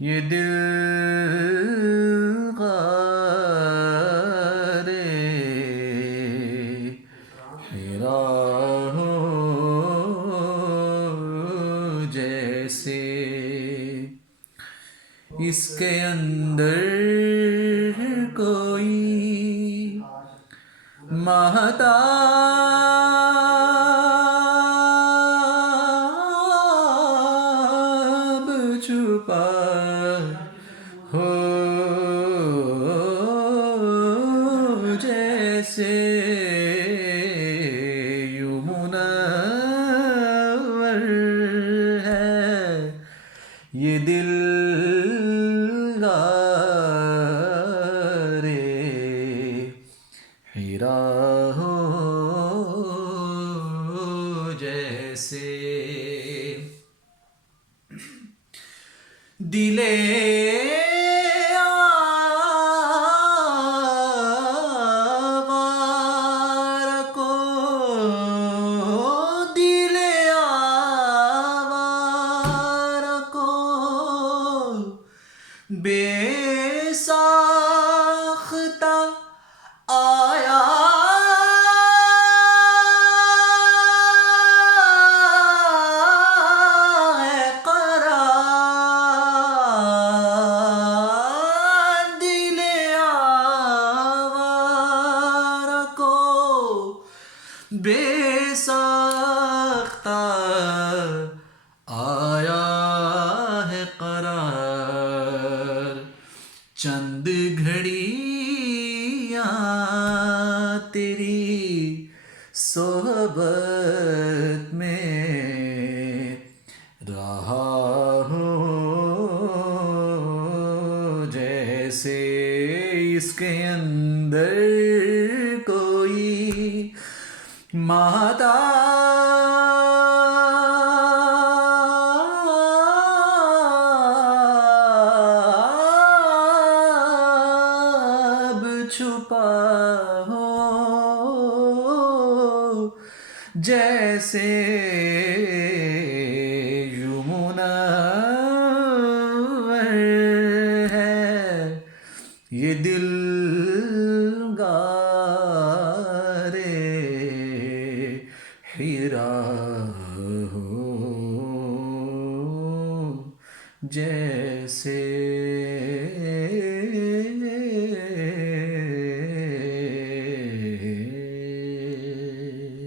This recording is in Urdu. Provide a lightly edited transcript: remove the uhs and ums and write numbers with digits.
یہ دل غارِ حرا ہو جیسے، اس کے اندر کوئی ماہتاب چھپا ہو جیسے، یوں منور ہے یہ دل غارِ حرا ہو جیسے۔ دل آوارہ کو، دل آوارہ کو بے ساختہ آیا ہے قرار، دل آوارہ کو بے ساختہ آیا ہے قرار، چند گھڑیاں تیری صحبت میں رہا ہوں جیسے، اس کے اندر کوئی ماہتاب چھپا ہو جیسے، یوں منور ہے یہ دل غارِ حرا ہو جیسے۔